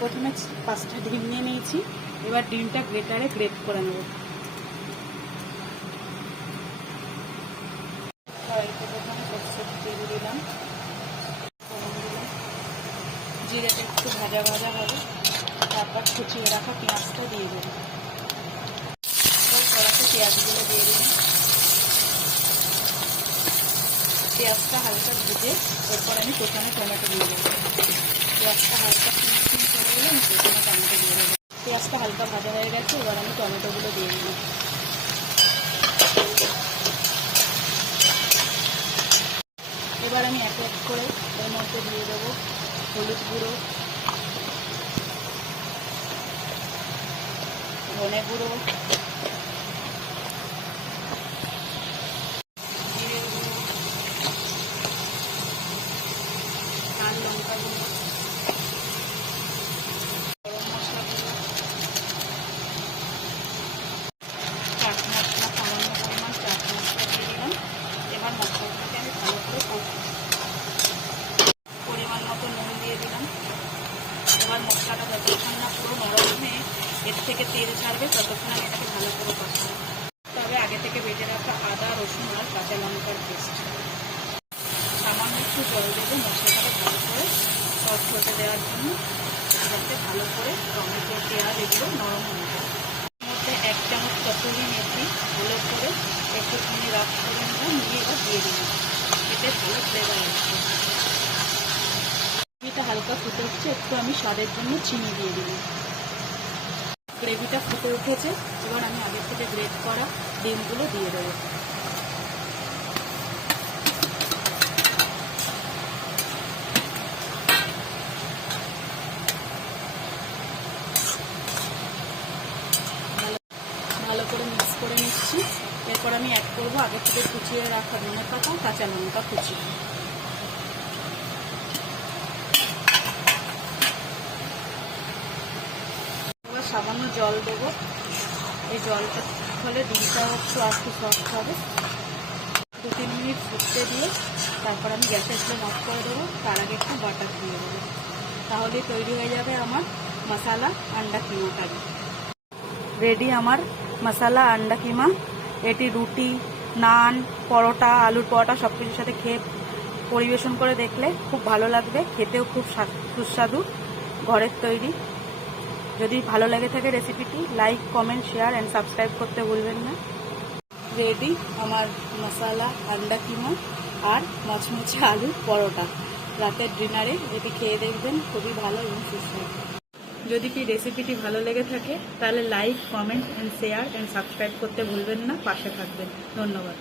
প্রথমে 5টা ডিম নিয়ে নিয়েছি। এবার ডিমটা গ্রেটারে গ্রেট করে নেব। কড়াইতে প্রথমে সরষের তেল দিলাম, জিরেটা একটু ভাজা ভাজা হবে, তারপর কুচিয়ে রাখা পেঁয়াজটা দিয়ে দেবো। এবার কড়াতে পেঁয়াজগুলো দিয়ে দিলাম। পেঁয়াজটা হালকা ভেজে এরপর আমি প্রথমে টমেটো দিয়ে দেবো। পেঁয়াজটা হালকা ফিনিশিং করে গেলে আমি প্রথমে টমেটো দিয়ে দেবো। পেঁয়াজটা হালকা ভাজা হয়ে গেছে, এবার আমি টমেটোগুলো দিয়ে দিলাম। এবার আমি এক এক করে এর মধ্যে দিয়ে দেবো হলুদ গুঁড়ো, ধনে গুঁড়ো, জিরে গুঁড়ো, লাল লঙ্কা গুঁড়ো, গরম মশলা গুঁড়ো, চাট মশলা, সামান্য পরিমাণ চাট মশলা দিয়ে দিলাম। এবার মশলাটাকে আমি ভালো করে কষবো। পরিমাণ মতো নুন দিয়ে দিলাম। এবার মশলাটা যতক্ষণ না পুরো নরম হয়ে এর থেকে তেল ছাড়বে ততক্ষণ আমি এটাকে ভালো করে কষাবো। তবে আগে থেকে বেটে রাখা আদা, রসুন আর কাঁচা লঙ্কার পেস্ট, সামান্য একটু জল দেবো মশলাটাকে ভালো করে সফট হতে দেওয়ার জন্য, যাতে ভালো করে টমেটো, পেঁয়াজ এগুলো নরম হয়ে যায়। এর মধ্যে 1 চামচ কসুরি মেথি ভালো করে একটুখানি রাখ করে নিয়ে এবার দিয়ে দিলাম। এতে ভালো ফ্লেভার আসবে। গ্রেভিটা হালকা ফুটে উঠছে, একটু আমি স্বাদের জন্য চিনি দিয়ে দিলাম। গ্রেভিটা ফুটে উঠেছে, এবার আমি আগে থেকে গ্রেট করা ডিমগুলো দিয়ে দেবো। ভালো করে মিক্স করে নিচ্ছি। এরপর আমি অ্যাড করবো আগে থেকে কুচিয়ে রাখা ধনে পাতা, কাঁচা লঙ্কা কুচি। এবার সামান্য জল দেবো। এই জলটা ফলে ডিমটা একটু সফট হবে। 2-3 মিনিট ফুটতে দিয়ে তারপর আমি গ্যাসের ফ্লেম অফ করে দেবো। তার আগে একটু বাটার দিয়ে দেবো। তাহলে তৈরি হয়ে যাবে আমার মশালা আন্ডা কিমা কারি। রেডি আমার মশালা আন্ডা কিমা। এটি রুটি, নান, পরোটা, আলুর পরোটা সব কিছুর সাথে খেয়ে পরিবেশন করে দেখলে খুব ভালো লাগবে। খেতেও খুব সুস্বাদু, ঘরের তৈরি। যদি ভালো লাগে থাকে রেসিপিটি like, comment, share and subscribe করতে ভুলবেন না। রেডি আমার মশালা আন্ডা কিমা আর মচমচে আলুর পরোটা। রাতের ডিনারে এটি খেয়ে দেখবেন, খুবই ভালো এবং সুস্বাদু। যদি কি রেসিপিটি ভালো লেগে থাকে তাহলে like, comment and share and subscribe করতে ভুলবেন না। পাশে থাকবেন। ধন্যবাদ।